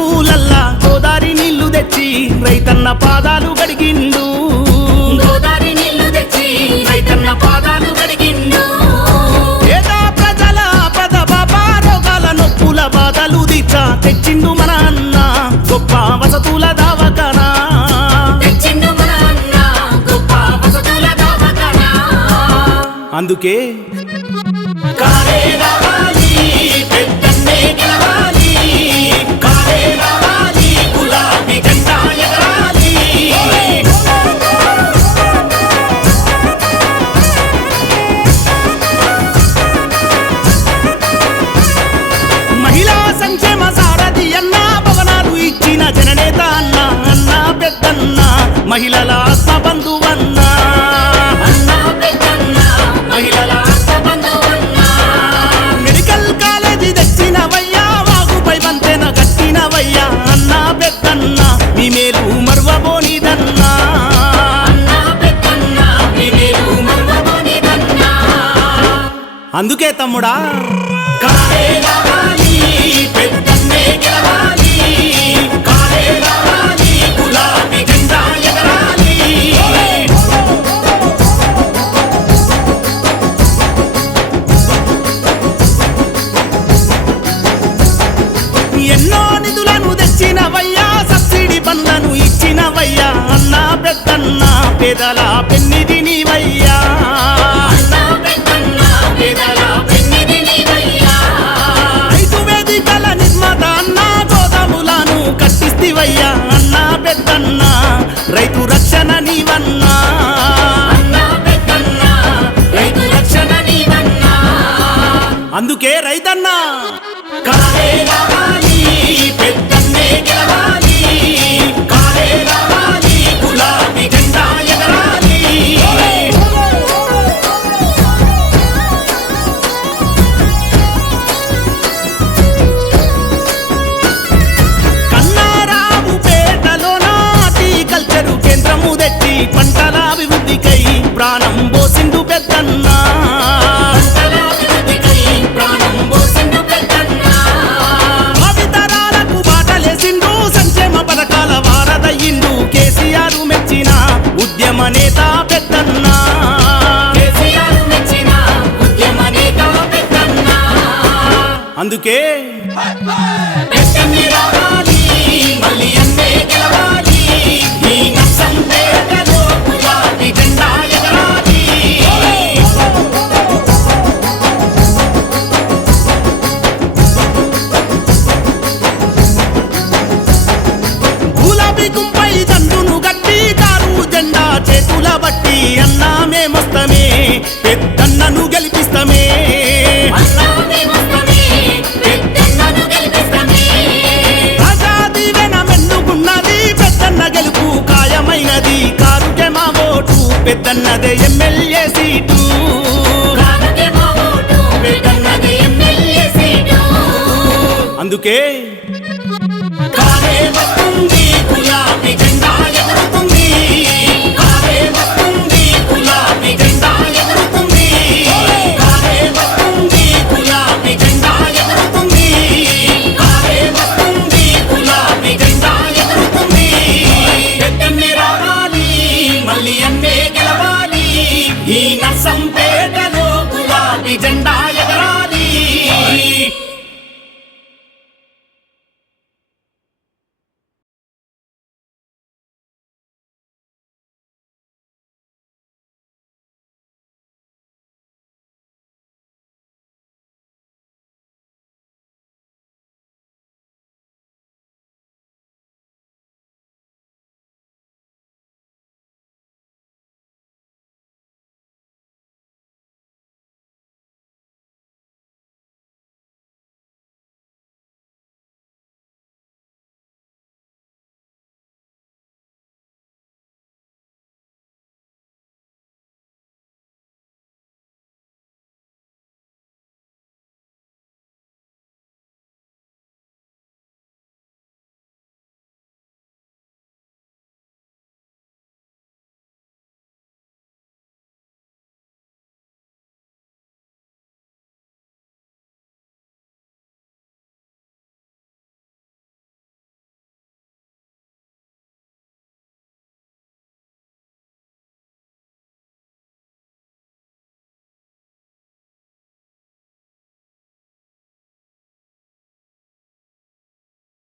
పూలల్లా గోదారి నీళ్లు తెచ్చి రైతన్న పాదాలు గడిగిండు. గోదారి నీళ్లు తెచ్చి రైతన్న పాదాలు గడిగిండు. పేద ప్రజల పద బాబా రోగాల నొప్పుల బాధలు దీచా తెచ్చిండు మన అన్న గొప్ప వసతుల దవాఖానా. తెచ్చిండు మన అన్న గొప్ప వసతుల దవాఖానా. అందుకే కాలే రావాలి పెద్దన్నే గెలవాలి, కాలే రావాలి గులాబీ జెండా ఎగరాలి. మహిళా సంక్షేమ సారథి అన్న భవనాలు ఇచ్చిన జననేత అన్న అన్న పెద్దన్న మహిళల ఆత్మ బంధువన్న. అన్న పెద్దన్న మహిళల ఆత్మబంధువన్న. మెడికల్ కాలేజీ తెచ్చినవయ్యా వాగుపై వంతెన కట్టినవయ్యా అన్న పెద్దన్న మీ మేలు మరువబోనిదన్నా. అన్న పెద్దన్న మీ మేలు మరువబోనిదన్న. అందుకే తమ్ముడా కాలే రావాలి పెద్దన్నే గెలవాలి, కాలే రావాలి గులాబీ జెండా ఎగరాలి. ఎన్నో నిధులను తెచ్చినవయ్యా సబ్సిడీ బండ్లను ఇచ్చినవయ్యా అన్న పెద్దన్న పేదల పెన్నిది నీవయ్యా. అన్న పెద్దన్న పేదల పెన్నిది నీవయ్యా. రైతు వేదికల నిర్మాత అన్న గోదాములను కట్టిస్తివయ్యా అన్న పెద్దన్న రైతు రక్షణ నీవన్నా. అన్న పెద్దన్న రైతు రక్షణ నీవన్నా. అందుకే రైతన్న కాలే రావాలి పెద్దన్నే గెలవాలి, కాలే రావాలి గులాబీ జెండా ఎగరాలి. కన్నారావు పేటలో హార్టికల్చరు కేంద్రము తెచ్చి పంటల అభివృద్ధికై ప్రాణం పోసిండు పెద్దన్న. పంటల అభివృద్ధికై ప్రాణం పోసిండు పెద్దన్న. భావితరాలకు బాటలేసిండు సంక్షేమ పథకాల వారదయ్యిండు కేసీఆర్ మెచ్చిన ఉద్యమ నేత పెద్దన్న. కేసీఆర్ మెచ్చిన ఉద్యమ నేత పెద్దన్న. అందుకే పెద్దన్నే రావాలి మళ్ళీ అన్నే గెలవాలి, ఈ నష్టం పేటలో గులాబీ జెండా ఎగరాలి. గులాబీ గుంపై దండును గట్టి కారు జెండా చేతుల బట్టి అన్నా మేమొస్తమే పెద్దన్నను గెలిపిస్తమే. అన్నా మేమొస్తమే పెద్దన్నను గెలిపిస్తమే. ప్రజా దీవెన మెన్నుకున్నది పెద్దన్న గెలుపు ఖాయమైనది కారుకే మా ఓటు పెద్దన్నదే ఎమ్మెల్యే సీటు. కానుకే మా ఓటు పెద్దన్నదే ఎమ్మెల్యే సీటు. అందుకే